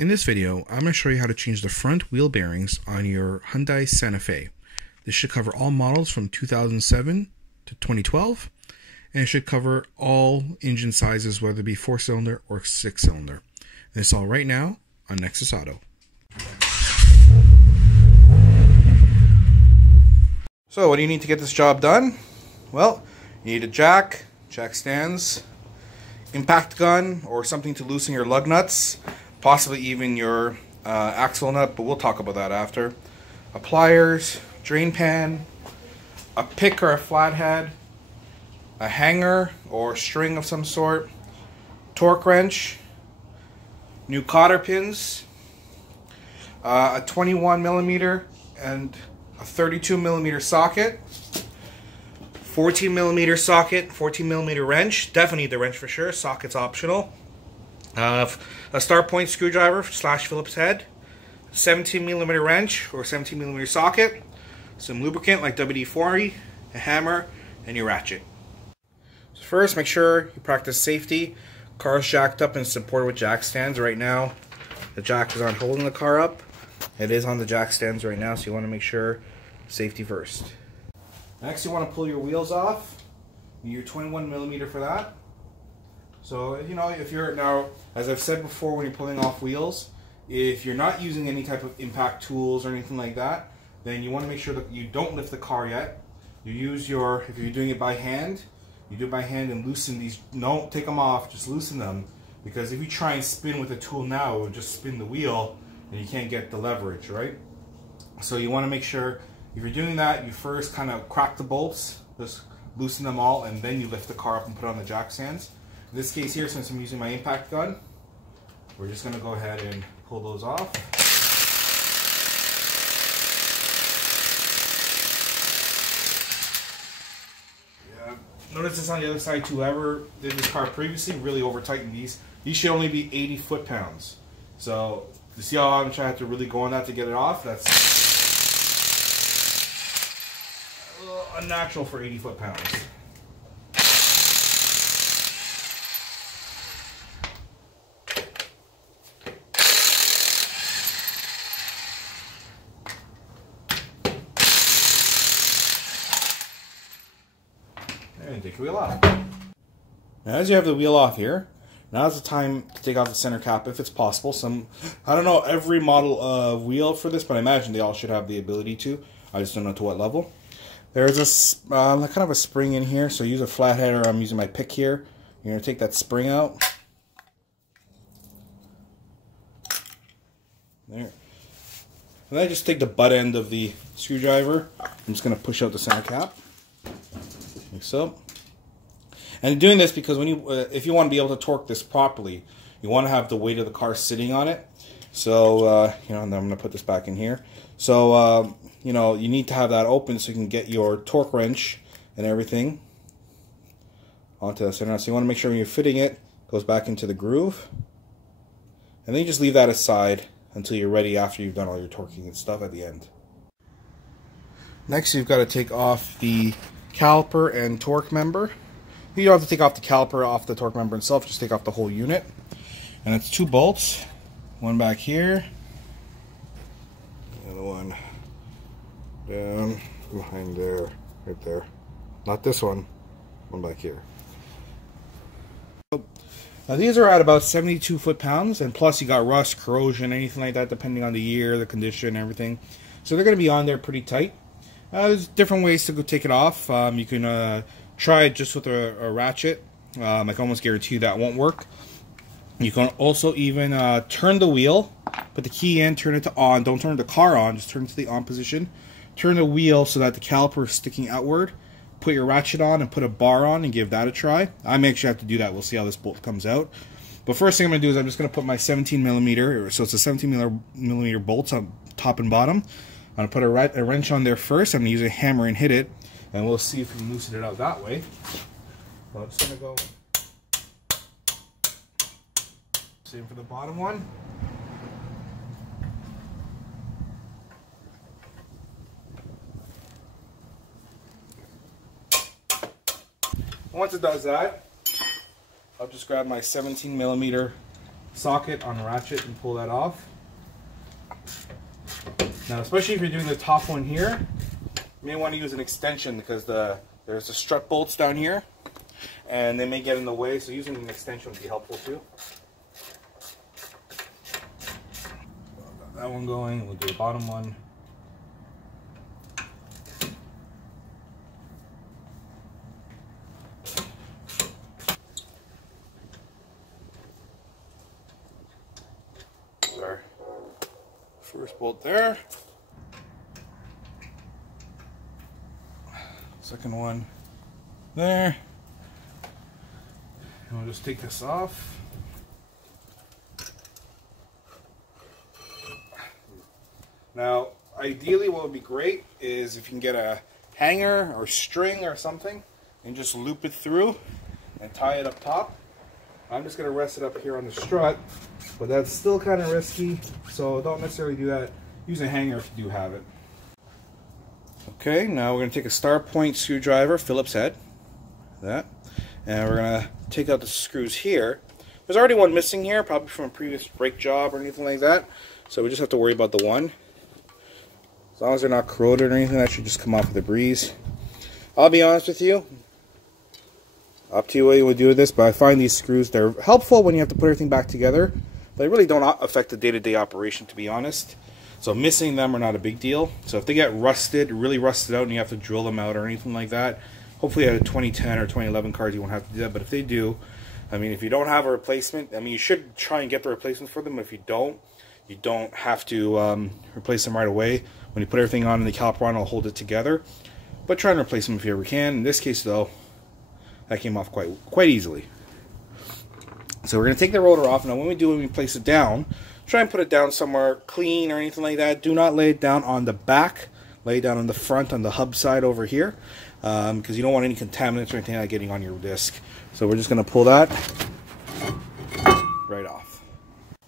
In this video, I'm going to show you how to change the front wheel bearings on your Hyundai Santa Fe. This should cover all models from 2007 to 2012, and it should cover all engine sizes, whether it be 4-cylinder or 6-cylinder. And it's all right now on Nexus Auto. So what do you need to get this job done? Well, you need a jack stands, impact gun, or something to loosen your lug nuts, possibly even your axle nut, but we'll talk about that after. Pliers, drain pan, a pick or a flathead, a hanger or string of some sort, torque wrench, new cotter pins, a 21mm and a 32mm socket, 14mm socket, 14mm wrench, definitely need the wrench for sure, socket's optional, a star point screwdriver / Phillips head, 17mm wrench or 17mm socket, some lubricant like WD-40, a hammer, and your ratchet. So first, make sure you practice safety. Car's jacked up and supported with jack stands. Right now, the jack is on holding the car up. It is on the jack stands right now, so you want to make sure safety first. Next, you want to pull your wheels off. You need your 21mm for that. So, you know, if you're now, as I've said before, when you're pulling off wheels, if you're not using any type of impact tools or anything like that, then you want to make sure that you don't lift the car yet. You use your, if you're doing it by hand, you do it by hand and loosen these. Don't take them off, just loosen them. Because if you try and spin with a tool now, it will just spin the wheel and you can't get the leverage, right? So you want to make sure, if you're doing that, you first kind of crack the bolts, just loosen them all, and then you lift the car up and put it on the jack stands. In this case here, since I'm using my impact gun, we're just going to go ahead and pull those off. Yeah, notice this on the other side too. Whoever did this car previously really over tightened these. These should only be 80 foot-pounds. So you see how I'm trying to really go on that to get it off? That's a little unnatural for 80 foot-pounds. And take the wheel off. Now, as you have the wheel off here, now's the time to take off the center cap if it's possible. I don't know every model of wheel for this, but I imagine they all should have the ability to. I just don't know to what level. There's a kind of a spring in here, so use a flathead, or I'm using my pick here. You're going to take that spring out. There. And then I just take the butt end of the screwdriver. I'm just going to push out the center cap. Like so. And doing this because when you, if you want to be able to torque this properly, you want to have the weight of the car sitting on it. So, you know, and I'm going to put this back in here. So, you know, you need to have that open so you can get your torque wrench and everything onto the center. So you want to make sure when you're fitting it, it goes back into the groove. And then you just leave that aside until you're ready after you've done all your torquing and stuff at the end. Next, you've got to take off the caliper and torque member. You don't have to take off the caliper off the torque member itself, just take off the whole unit. And it's 2 bolts, one back here, the other one down behind there, right there. Not this one back here. Now these are at about 72 foot-pounds, and plus you got rust, corrosion, anything like that, depending on the year, the condition, everything. So they're going to be on there pretty tight. There's different ways to go take it off. You can try it just with a ratchet. I can almost guarantee you that won't work. You can also even turn the wheel, put the key in, turn it to on. Don't turn the car on, just turn it to the on position. Turn the wheel so that the caliper is sticking outward. Put your ratchet on and put a bar on and give that a try. I may actually have to do that. We'll see how this bolt comes out. But first thing I'm going to do is I'm just going to put my 17mm, so it's a 17mm bolts on top and bottom. I'm going to put a wrench on there first. I'm going to use a hammer and hit it, and we'll see if we can loosen it out that way. So I'm just going to go. Same for the bottom one. Once it does that, I'll just grab my 17mm socket on the ratchet and pull that off. Now, especially if you're doing the top one here, you may want to use an extension because there's the strut bolts down here, and they may get in the way, so using an extension would be helpful too. Got that one going, we'll do the bottom one. Our first bolt there. Second one there. And we'll just take this off. Now, ideally what would be great is if you can get a hanger or string or something and just loop it through and tie it up top. I'm just going to rest it up here on the strut, but that's still kind of risky, so don't necessarily do that. Use a hanger if you do have it. Okay, now we're going to take a star point screwdriver, Phillips head, that, and we're going to take out the screws here. There's already one missing here, probably from a previous brake job or anything like that, so we just have to worry about the one. As long as they're not corroded or anything, that should just come off with a breeze. I'll be honest with you, up to you what you would do with this, but I find these screws, they're helpful when you have to put everything back together, but they really don't affect the day-to-day operation, to be honest. So missing them are not a big deal. So if they get rusted, really rusted out, and you have to drill them out or anything like that, hopefully at a 2010 or 2011 cars you won't have to do that, but if they do, I mean, if you don't have a replacement, I mean, you should try and get the replacement for them. If you don't have to replace them right away. When you put everything on and the caliper on, it'll hold it together. But try and replace them if you ever can. In this case, though, that came off quite easily. So we're going to take the rotor off. Now when we do it, we place it down. Try and put it down somewhere clean or anything like that. Do not lay it down on the back. Lay it down on the front, on the hub side over here. Because you don't want any contaminants or anything like that getting on your disc. So we're just going to pull that right off.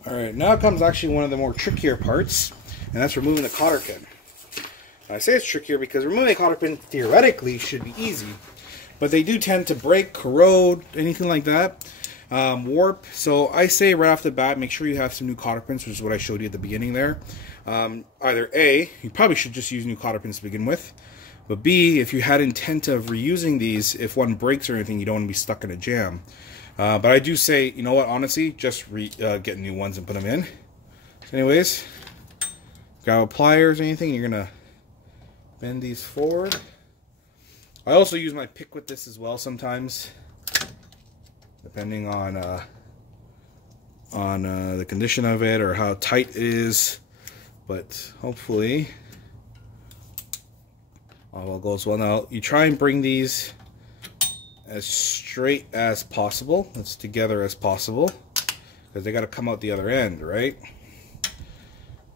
Alright, now comes actually one of the more trickier parts. And that's removing the cotter pin. And I say it's trickier because removing a cotter pin theoretically should be easy. But they do tend to break, corrode, anything like that. Warp. So I say right off the bat, make sure you have some new cotter pins, which is what I showed you at the beginning there. Either A, you probably should just use new cotter pins to begin with. But B, if you had intent of reusing these, if one breaks or anything, you don't want to be stuck in a jam. But I do say, you know what, honestly, just get new ones and put them in. So anyways, got pliers or anything, you're going to bend these forward. I also use my pick with this as well sometimes, depending on the condition of it or how tight it is. But hopefully all goes well. Now you try and bring these as straight as possible, as together as possible, because they got to come out the other end, right?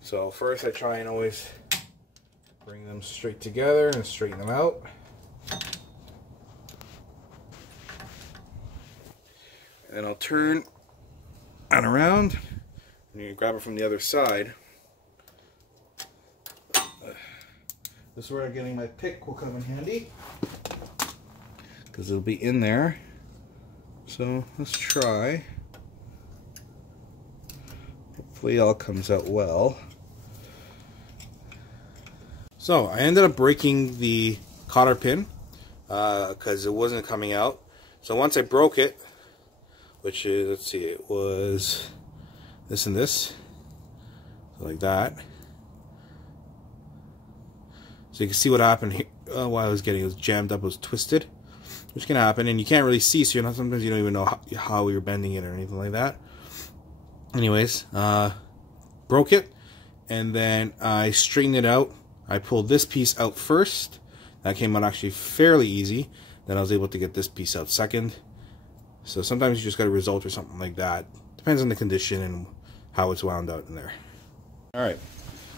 So first I try and always bring them straight together and straighten them out. And I'll turn and around, and you grab it from the other side. This is where I'm getting my pick will come in handy, because it'll be in there. So let's try. Hopefully it all comes out well. So I ended up breaking the cotter pin because it wasn't coming out. So once I broke it, which is, let's see, it was this and this, so like that. So you can see what happened here. While I was getting it was jammed up, it was twisted, which can happen, and you can't really see, so sometimes you don't even know how you're bending it or anything like that. Anyways, broke it, and then I straightened it out. I pulled this piece out first. That came out actually fairly easy. Then I was able to get this piece out second. So sometimes you just got a result or something like that. Depends on the condition and how it's wound out in there. Alright,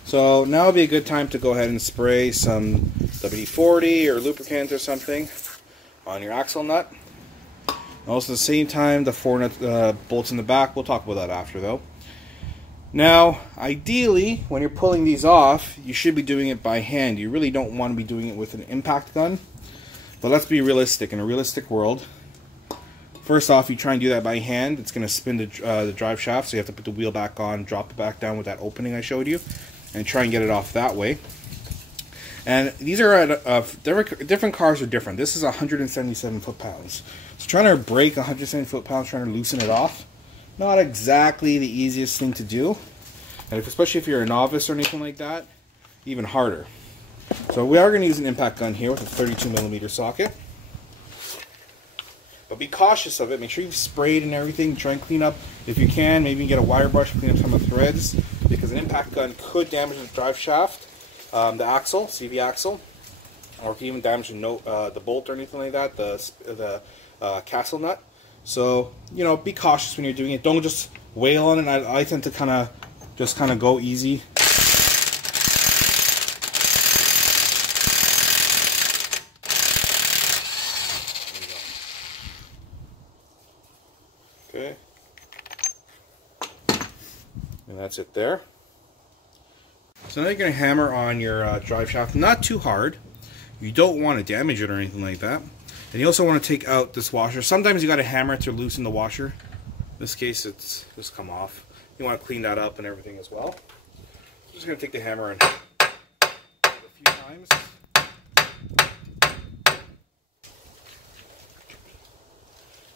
so now would be a good time to go ahead and spray some WD-40 or lubricant or something on your axle nut. Also at the same time, the 4 nut bolts in the back. We'll talk about that after though. Now, ideally, when you're pulling these off, you should be doing it by hand. You really don't want to be doing it with an impact gun. But let's be realistic. In a realistic world, First off, you try and do that by hand, it's going to spin the drive shaft, so you have to put the wheel back on, drop it back down with that opening I showed you, and try and get it off that way. And these are at different cars are different. This is 177 foot-pounds. So trying to break 170 foot-pounds, trying to loosen it off, not exactly the easiest thing to do. And especially if you're a novice or anything like that, even harder. So we are going to use an impact gun here with a 32mm socket. But be cautious of it. Make sure you've sprayed and everything. Try and clean up if you can. Maybe you can get a wire brush to clean up some of the threads, because an impact gun could damage the drive shaft, the axle, CV axle, or it can even damage the bolt or anything like that, the castle nut. So, you know, be cautious when you're doing it. Don't just wail on it. I tend to kind of go easy. Okay, and that's it there. So now you're going to hammer on your drive shaft, not too hard. You don't want to damage it or anything like that. And you also want to take out this washer. Sometimes you got to hammer it to loosen the washer. In this case, it's just come off. You want to clean that up and everything as well. I'm just going to take the hammer and a few times.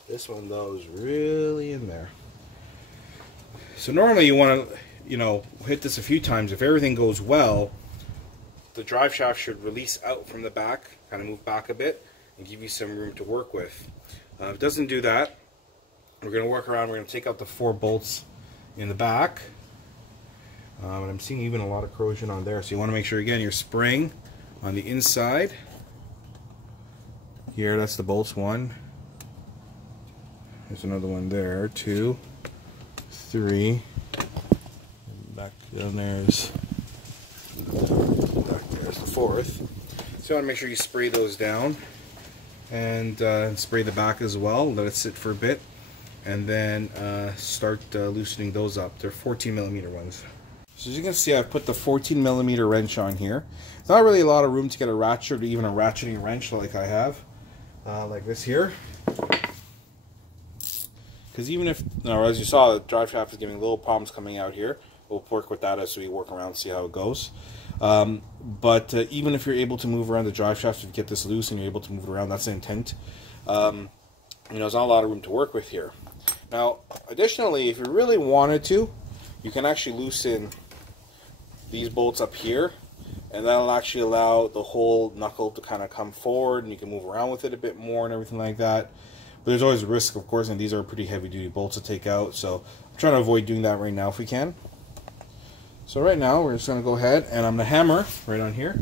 This one though is really in there. So normally you want to, you know, hit this a few times. If everything goes well, the drive shaft should release out from the back, kind of move back a bit, and give you some room to work with. If it doesn't do that, we're going to work around. We're going to take out the 4 bolts in the back. And I'm seeing even a lot of corrosion on there. So you want to make sure, again, you're spraying on the inside. Here, that's the bolts. 1. There's another one there. 2, 3. And back down there's the 4th. So you want to make sure you spray those down, and spray the back as well. Let it sit for a bit, and then start loosening those up. They're 14mm ones. So as you can see, I've put the 14mm wrench on here. There's not really a lot of room to get a ratchet or even a ratcheting wrench like I have, like this here. Because even if, as you saw, the drive shaft is giving little problems coming out here. We'll work with that as we work around and see how it goes. But even if you're able to move around the drive shaft, if you get this loose and you're able to move it around, that's the intent. You know, there's not a lot of room to work with here. Now, additionally, if you really wanted to, you can actually loosen these bolts up here, and that'll actually allow the whole knuckle to kind of come forward, and you can move around with it a bit more and everything like that. But there's always a risk, of course, and these are pretty heavy-duty bolts to take out, so I'm trying to avoid doing that right now if we can. So right now, we're just going to go ahead, and I'm going to hammer right on here.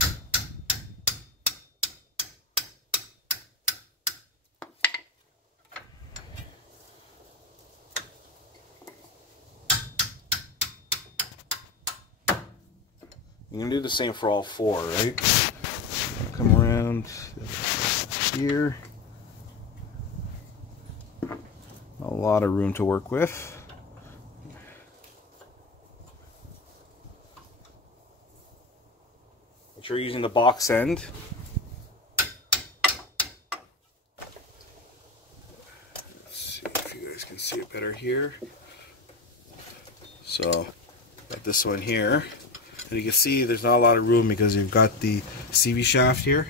I'm going to do the same for all 4, right? Come around here. A lot of room to work with. Make sure you're using the box end. Let's see if you guys can see it better here. So, got this one here. And you can see there's not a lot of room because you've got the CV shaft here.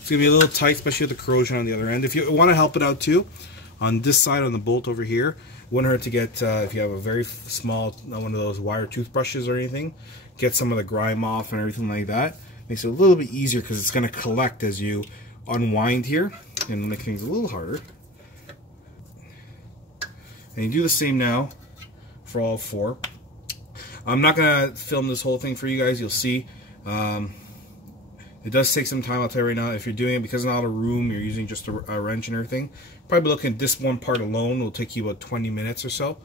It's going to be a little tight, especially with the corrosion on the other end. If you want to help it out too, on this side, on the bolt over here, it wouldn't hurt to get, if you have a very small, one of those wire toothbrushes or anything, get some of the grime off and everything like that. Makes it a little bit easier because it's going to collect as you unwind here and make things a little harder. And you do the same now for all 4. I'm not going to film this whole thing for you guys. You'll see. It does take some time, I'll tell you right now. If you're doing it because there's not a room, you're using just a wrench and everything, probably looking at this one part alone will take you about 20 minutes or so,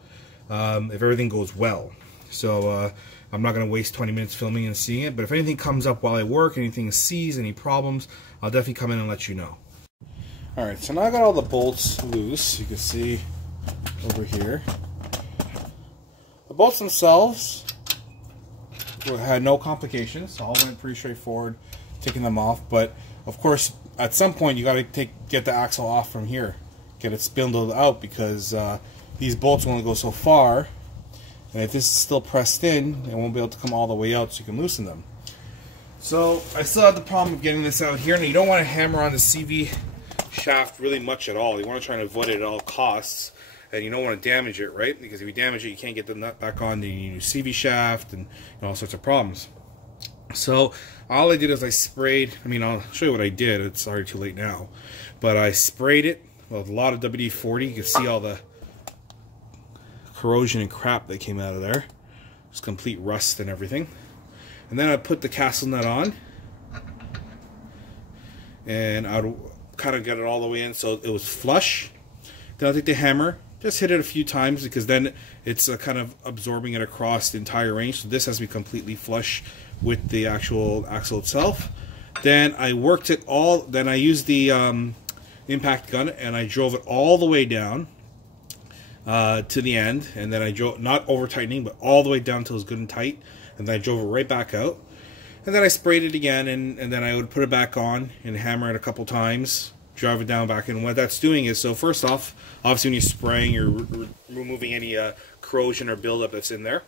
if everything goes well. So I'm not going to waste 20 minutes filming and seeing it, but if anything comes up while I work, anything sees, any problems, I'll definitely come in and let you know. Alright, so now I got all the bolts loose. You can see over here. The bolts themselves had no complications. All went pretty straightforward. taking them off. But of course, at some point you got to get the axle off from here, get it spindled out, because these bolts only go so far, and if this is still pressed in, it won't be able to come all the way out, so you can loosen them. So I still have the problem of getting this out here, and you don't want to hammer on the CV shaft really much at all. You want to try and avoid it at all costs, and you don't want to damage it, right? Because if you damage it, you can't get the nut back on the new CV shaft, and all sorts of problems. So all I did is I sprayed, I mean, I'll show you what I did, it's already too late now, but I sprayed it with a lot of WD-40. You can see all the corrosion and crap that came out of there. Just complete rust and everything. And then I put the castle nut on, and I'd kind of get it all the way in so it was flush. Then I'll take the hammer, just hit it a few times, because then it's kind of absorbing it across the entire range. So this has to be completely flush with the actual axle itself. Then I worked it all, then I used the impact gun and I drove it all the way down to the end, and then I drove, not over tightening, but all the way down until it was good and tight, and then I drove it right back out, and then I sprayed it again, and then I would put it back on and hammer it a couple times, drive it down back in. And what that's doing is, so first off, obviously when you're spraying, you're removing any corrosion or buildup that's in there.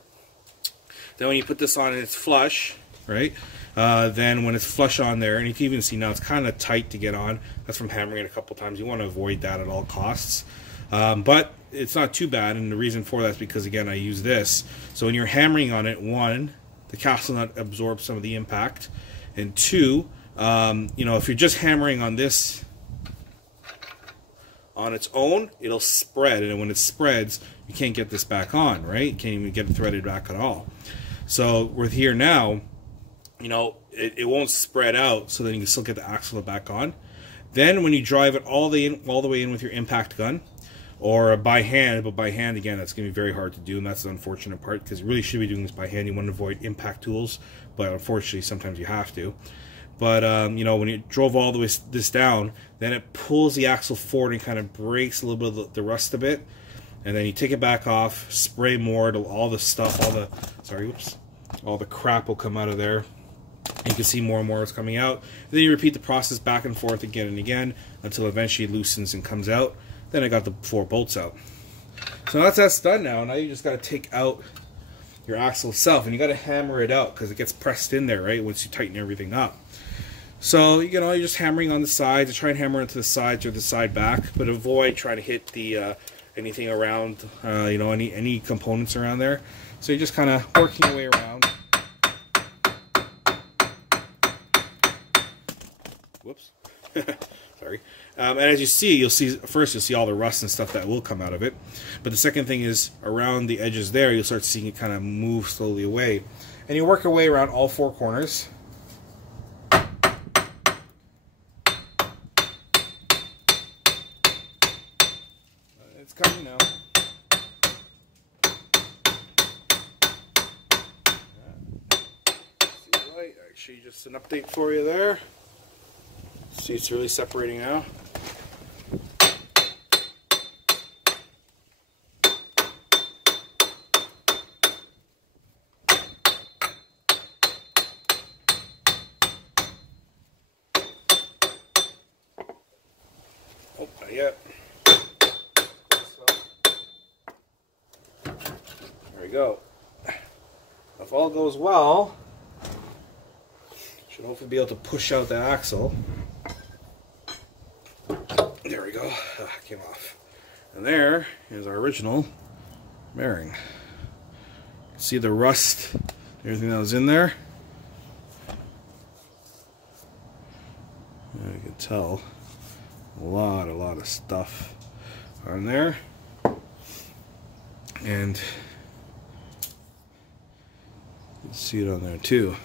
Then when you put this on and it's flush, right, then when it's flush on there, and you can even see now it's kind of tight to get on, that's from hammering it a couple times. You want to avoid that at all costs. But it's not too bad, and the reason for that is because, again, I use this. So when you're hammering on it, one, the castle nut absorbs some of the impact, and two, you know, if you're just hammering on this on its own, it'll spread, and when it spreads, you can't get this back on, right? You can't even get it threaded back at all. So with here now, you know, it won't spread out, so then you can still get the axle back on. Then when you drive it all the way in with your impact gun, or by hand, but by hand, again, that's going to be very hard to do, and that's the unfortunate part, because you really should be doing this by hand. You want to avoid impact tools, but unfortunately sometimes you have to. But you know, when you drove all the way this down, then it pulls the axle forward and kind of breaks a little bit of the rust a bit, and then you take it back off, spray more, all the stuff, all the crap will come out of there. You can see more and more is coming out. And then you repeat the process back and forth again and again until eventually it loosens and comes out. Then I got the 4 bolts out. So that's done now. Now you just got to take out your axle itself, and you got to hammer it out because it gets pressed in there, right, once you tighten everything up. So, you know, you're just hammering on the sides. I try and hammer into the sides or the side back, but avoid trying to hit the anything around, you know, any components around there. So you're just kind of working your way around. Whoops. Sorry. And as you see, you'll see all the rust and stuff that will come out of it. But the second thing is, around the edges there, you'll start seeing it kind of move slowly away. And you work your way around all 4 corners. It's coming now. See the light? Actually, just an update for you there. See, it's really separating now. Oh, not yet. So, there we go. If all goes well, should hopefully be able to push out the axle. There we go. Came off. And there is our original bearing. See the rust, everything that was in there? You can tell a lot of stuff on there. And you can see it on there too.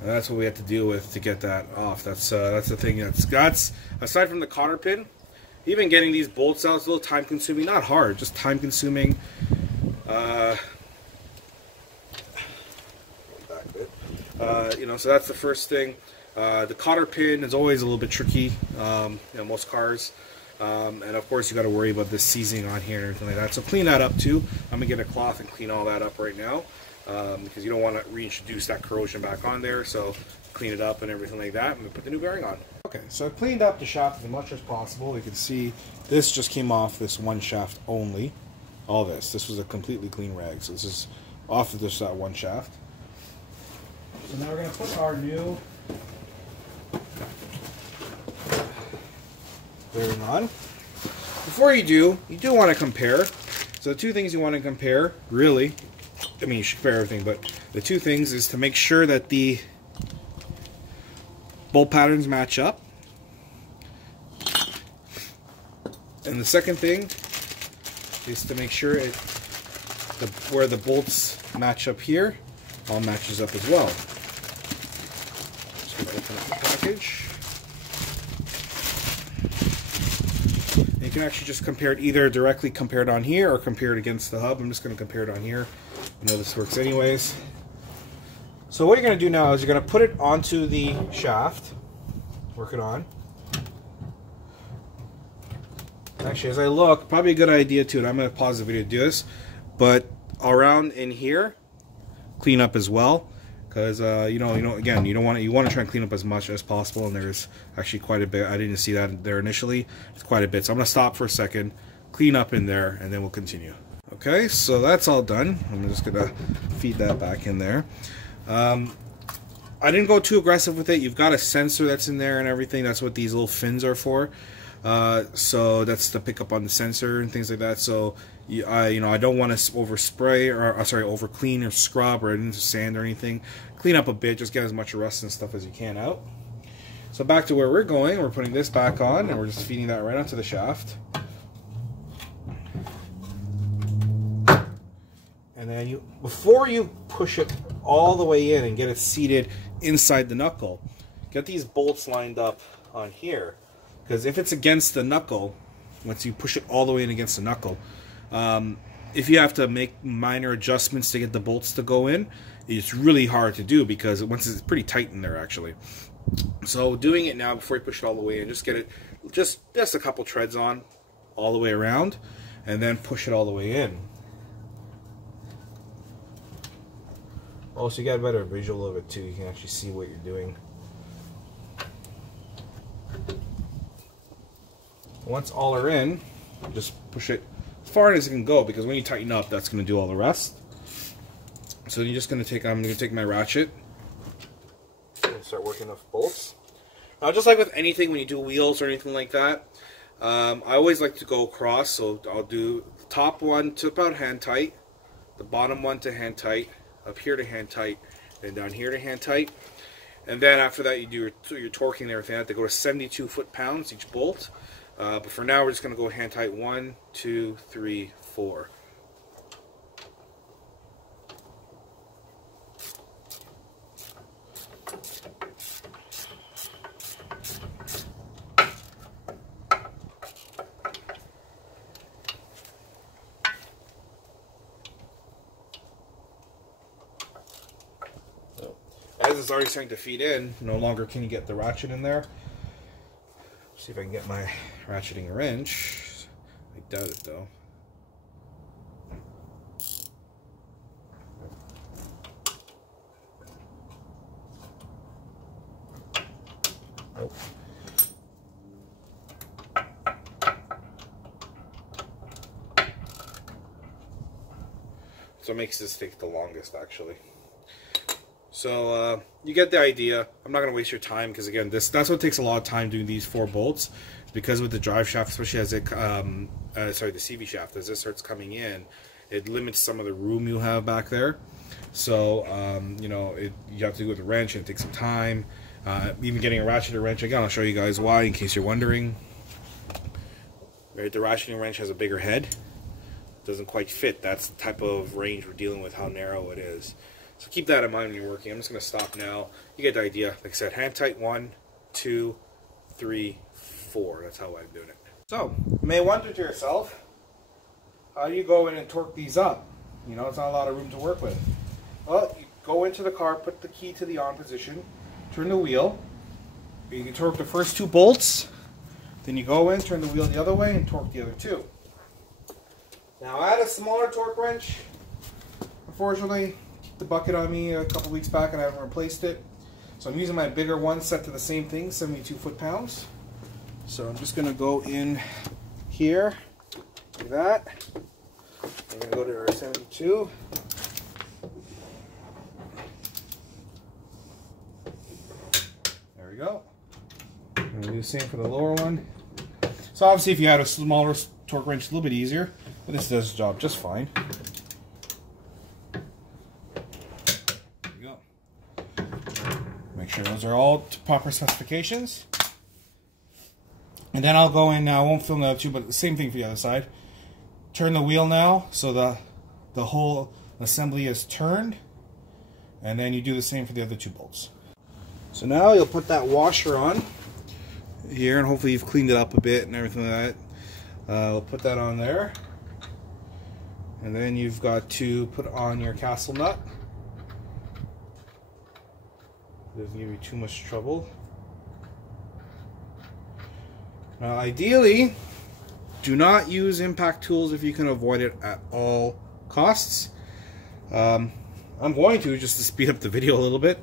And that's what we have to deal with to get that off. That's the thing that's aside from the cotter pin, even getting these bolts out is a little time consuming. Not hard, just time consuming. You know, so that's the first thing. The cotter pin is always a little bit tricky. You know, most cars. And of course, you got to worry about this seizing on here and everything like that. So clean that up too. I'm gonna get a cloth and clean all that up right now. Because you don't want to reintroduce that corrosion back on there. So clean it up and everything like that, and we put the new bearing on. Okay, so I cleaned up the shaft as much as possible. You can see this just came off this one shaft only. All this was a completely clean rag, so this is off of just that one shaft. So now we're going to put our new bearing on. Before you do want to compare. So the two things you want to compare, really, I mean you should compare everything, but the two things is to make sure that the bolt patterns match up. And the second thing is to make sure where the bolts match up here all matches up as well. Just going to open up the package. And you can actually just compare it either directly compared on here or compare it against the hub. I'm just going to compare it on here. I know this works anyways. So what you're going to do now is you're going to put it onto the shaft. Work it on. Actually, as I look, probably a good idea too, and I'm going to pause the video to do this, but around in here, clean up as well, because again, you want to try and clean up as much as possible, and there's actually quite a bit. I didn't see that there initially. It's quite a bit, so I'm going to stop for a second, clean up in there, and then we'll continue. Okay, so that's all done. I'm just going to feed that back in there. I didn't go too aggressive with it. You've got a sensor that's in there and everything. That's what these little fins are for. So that's to pick up on the sensor and things like that. So I don't want to overspray or over clean or scrub or into sand or anything. Clean up a bit, just get as much rust and stuff as you can out. So back to where we're going, we're putting this back on and we're just feeding that right onto the shaft. And then before you push it all the way in and get it seated inside the knuckle, get these bolts lined up on here. Because if it's against the knuckle, once you push it all the way in against the knuckle, if you have to make minor adjustments to get the bolts to go in, it's really hard to do because once it's pretty tight in there actually. So doing it now before you push it all the way in, just get it just a couple treads on all the way around, and then push it all the way in. Also, you got a better visual of it too. You can actually see what you're doing. Once all are in, just push it as far as it can go, because when you tighten up, that's going to do all the rest. So you're just going to take, I'm going to take my ratchet and start working off bolts. Now, just like with anything, when you do wheels or anything like that, I always like to go across. So I'll do the top one to about hand tight, the bottom one to hand tight, up here to hand tight, and down here to hand tight. And then after that, you do your torquing and everything. They go to 72 foot-pounds each bolt. But for now, we're just going to go hand tight 1, 2, 3, 4. As it's already starting to feed in, no longer can you get the ratchet in there. See if I can get my ratcheting wrench. I doubt it though. Nope. So it makes this take the longest actually. So you get the idea. I'm not going to waste your time because again, that's what takes a lot of time doing these 4 bolts. It's because with the drive shaft, especially as it, the CV shaft, as this starts coming in, it limits some of the room you have back there. So you have to do it with a wrench and it takes some time. Even getting a ratchet or wrench, again, I'll show you guys why in case you're wondering. Right, the ratcheting wrench has a bigger head. It doesn't quite fit. That's the type of range we're dealing with, how narrow it is. So keep that in mind when you're working. I'm just going to stop now. You get the idea. Like I said, hand tight 1, 2, 3, 4. That's how I'm doing it. So, you may wonder to yourself, how do you go in and torque these up? You know, it's not a lot of room to work with. Well, you go into the car, put the key to the on position, turn the wheel. You can torque the first 2 bolts. Then you go in, turn the wheel the other way, and torque the other 2. Now, I had a smaller torque wrench. Unfortunately, the bucket on me a couple weeks back and I haven't replaced it. So I'm using my bigger one set to the same thing, 72 foot-pounds. So I'm just going to go in here, like that. I'm going to go to our 72. There we go. I'm going to do the same for the lower one. So obviously if you had a smaller torque wrench, a little bit easier, but this does the job just fine. There we go. Make sure those are all to proper specifications. And then I'll go in now, I won't film the other two, but the same thing for the other side. Turn the wheel now, so the whole assembly is turned. And then you do the same for the other two bolts. So now you'll put that washer on here, and hopefully you've cleaned it up a bit and everything like that. We'll put that on there. And then you've got to put on your castle nut. Doesn't give you too much trouble. Now ideally, do not use impact tools if you can avoid it at all costs. I'm going to, just to speed up the video a little bit,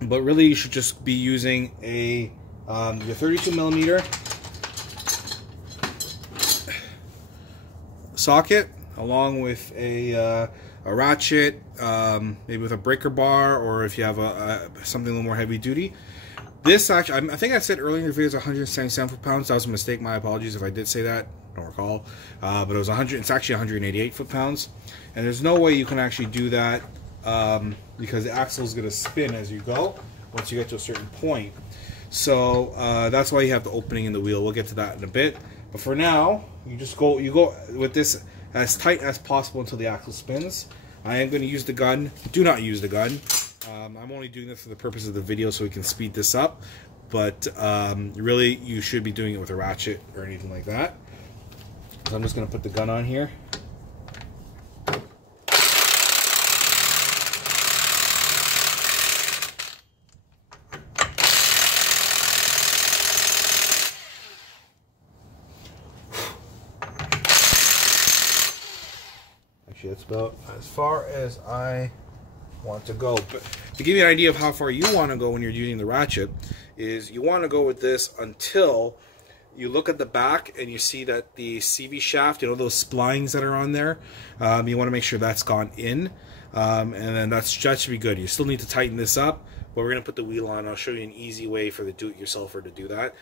but really you should just be using a your 32mm socket along with a ratchet, maybe with a breaker bar, or if you have something a little more heavy duty. This actually, I think I said earlier in the video, it's 177 foot-pounds. That was a mistake. My apologies if I did say that. I don't recall. But it was 100. It's actually 188 foot-pounds. And there's no way you can actually do that because the axle is going to spin as you go once you get to a certain point. So that's why you have the opening in the wheel. We'll get to that in a bit. But for now, you go with this as tight as possible until the axle spins. I am going to use the gun. Do not use the gun. I'm only doing this for the purpose of the video so we can speed this up, but really you should be doing it with a ratchet or anything like that. So I'm just going to put the gun on here. Actually, that's about as far as I want to go. But to give you an idea of how far you want to go when you're using the ratchet, is you want to go with this until you look at the back and you see that the CV shaft, you know, those splines that are on there, you want to make sure that's gone in, and then that should be good. You still need to tighten this up, but we're going to put the wheel on. I'll show you an easy way for the do-it-yourselfer to do that,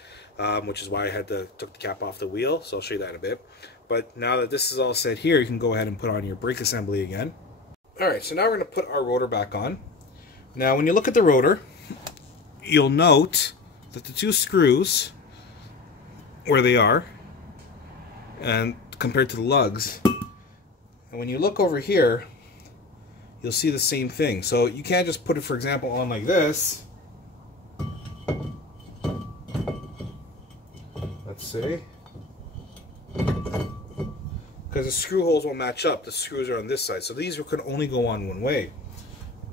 which is why I took the cap off the wheel, so I'll show you that in a bit. But now that this is all set here, you can go ahead and put on your brake assembly again. Alright, so now we're going to put our rotor back on. Now when you look at the rotor, you'll note that the two screws, where they are, and compared to the lugs, and when you look over here, you'll see the same thing. So you can't just put it, for example, on like this. Let's see. Because the screw holes won't match up. The screws are on this side. So these can only go on one way.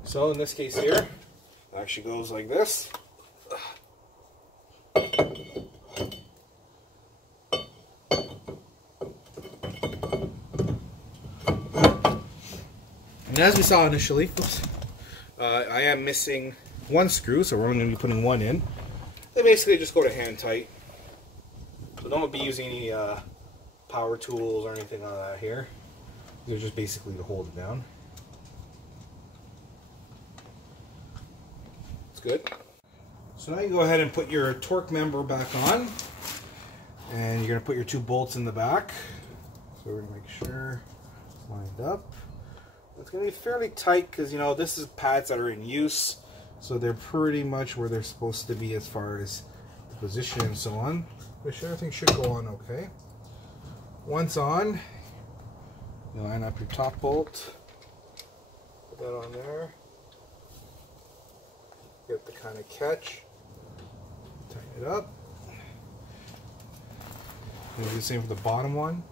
So in this case here, it actually goes like this. And as we saw initially, I am missing one screw, so we're only going to be putting one in. They basically just go to hand tight. So don't be using any power tools or anything like that here. They're just basically to hold it down. It's good. So now you go ahead and put your torque member back on, and you're going to put your two bolts in the back. So we're going to make sure it's lined up. It's going to be fairly tight because, you know, this is pads that are in use, so they're pretty much where they're supposed to be as far as the position and so on. Which everything should go on okay. Once on, you line up your top bolt, put that on there, get the kind of catch, tighten it up. Do the same for the bottom one.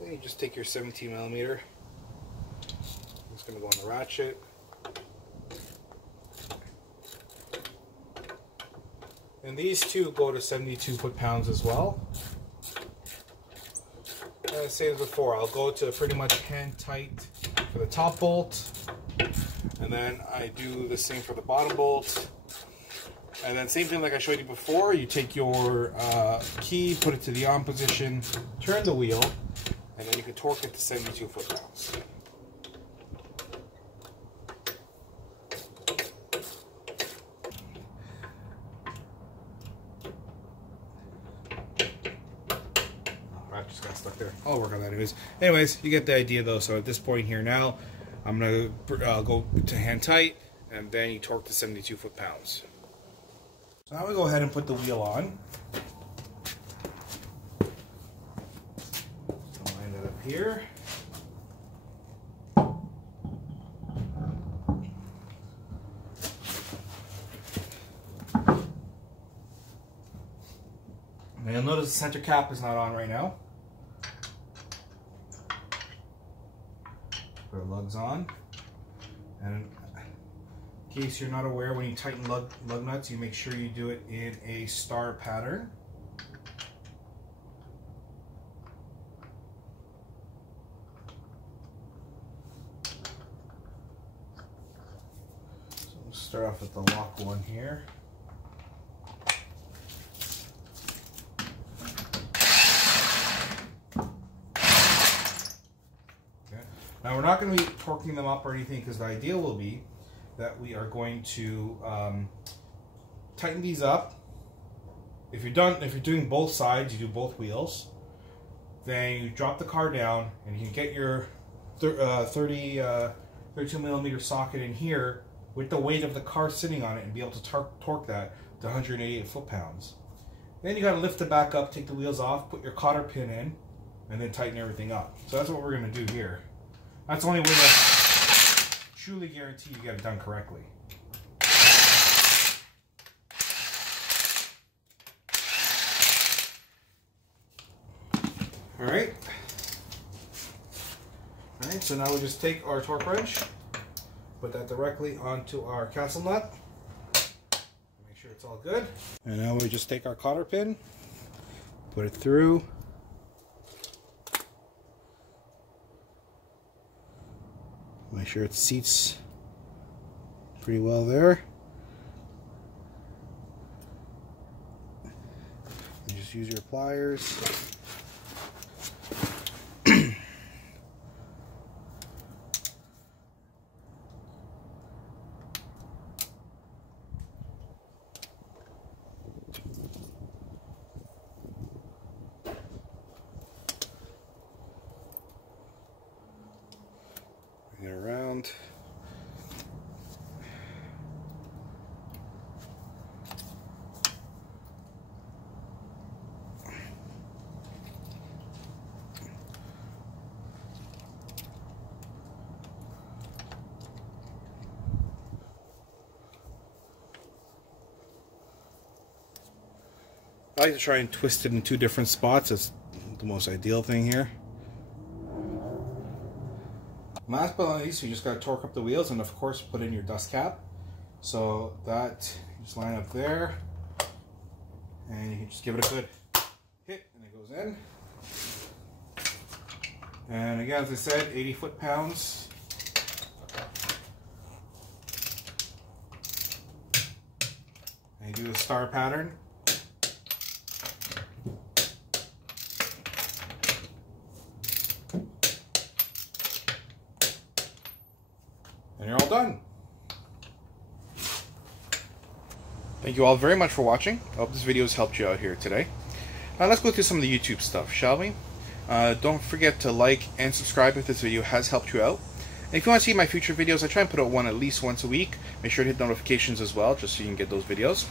Then you just take your 17mm. It's going to go on the ratchet. And these two go to 72 foot-pounds as well. same as before, I'll go to pretty much hand tight for the top bolt, and then I do the same for the bottom bolt. And then same thing like I showed you before, you take your key, put it to the on position, turn the wheel, and then you can torque it to 72 foot-pounds. Just got stuck there. I'll work on that anyways. Anyways, you get the idea though. So at this point here now, I'm going to go to hand tight, and then you torque to 72 foot-pounds. So now we go ahead and put the wheel on. Line it up here. And you'll notice the center cap is not on right now. Put our lugs on. And in case you're not aware, when you tighten lug nuts, you make sure you do it in a star pattern. So we'll start off with the lock one here. Now we're not going to be torquing them up or anything, because the idea will be that we are going to tighten these up. If you're doing both sides, you do both wheels. Then you drop the car down, and you can get your 32 millimeter socket in here with the weight of the car sitting on it, and be able to torque that to 188 foot-pounds. Then you got to lift it back up, take the wheels off, put your cotter pin in, and then tighten everything up. So that's what we're going to do here. That's the only way to truly guarantee you get it done correctly. Alright. Alright, so now we just take our torque wrench, put that directly onto our castle nut. Make sure it's all good. And now we just take our cotter pin, put it through. Make sure it seats pretty well there. And just use your pliers. Bring it around. I like to try and twist it in two different spots. That's the most ideal thing here. Last but not least, you just got to torque up the wheels, and of course put in your dust cap. So that, you just line up there, and you can just give it a good hit, and it goes in. And again, as I said, 80 foot-pounds. And you do a star pattern. And you're all done. Thank you all very much for watching. I hope this video has helped you out here today. Now let's go through some of the YouTube stuff, shall we? Don't forget to like and subscribe if this video has helped you out. And if you want to see my future videos, I try and put out one at least once a week. Make sure to hit notifications as well, just so you can get those videos.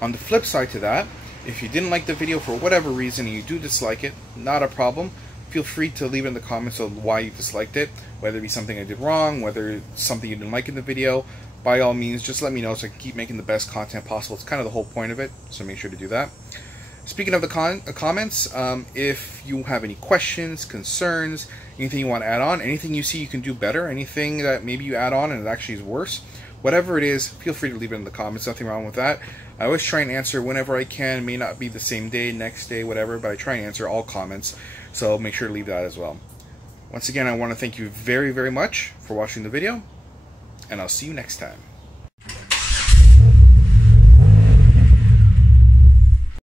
On the flip side to that, if you didn't like the video for whatever reason and you do dislike it, not a problem. Feel free to leave in the comments of why you disliked it, whether it be something I did wrong, whether it's something you didn't like in the video. By all means, just let me know so I can keep making the best content possible. It's kind of the whole point of it, so make sure to do that. Speaking of the comments, if you have any questions, concerns, anything you want to add on, anything you see you can do better, anything that maybe you add on and it actually is worse, Whatever it is, feel free to leave it in the comments. Nothing wrong with that. I always try and answer whenever I can. It may not be the same day, next day, whatever, but I try and answer all comments. So make sure to leave that as well. Once again, I want to thank you very, very much for watching the video, and I'll see you next time.